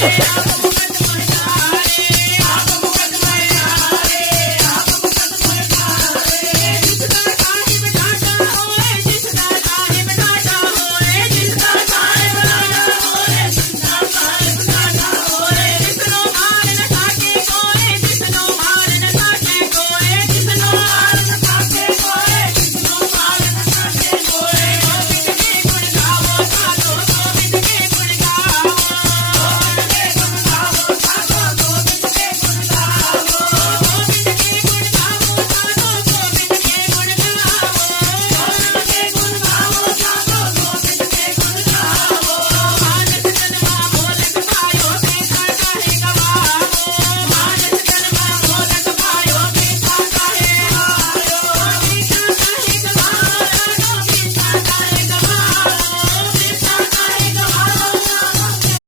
Yeah.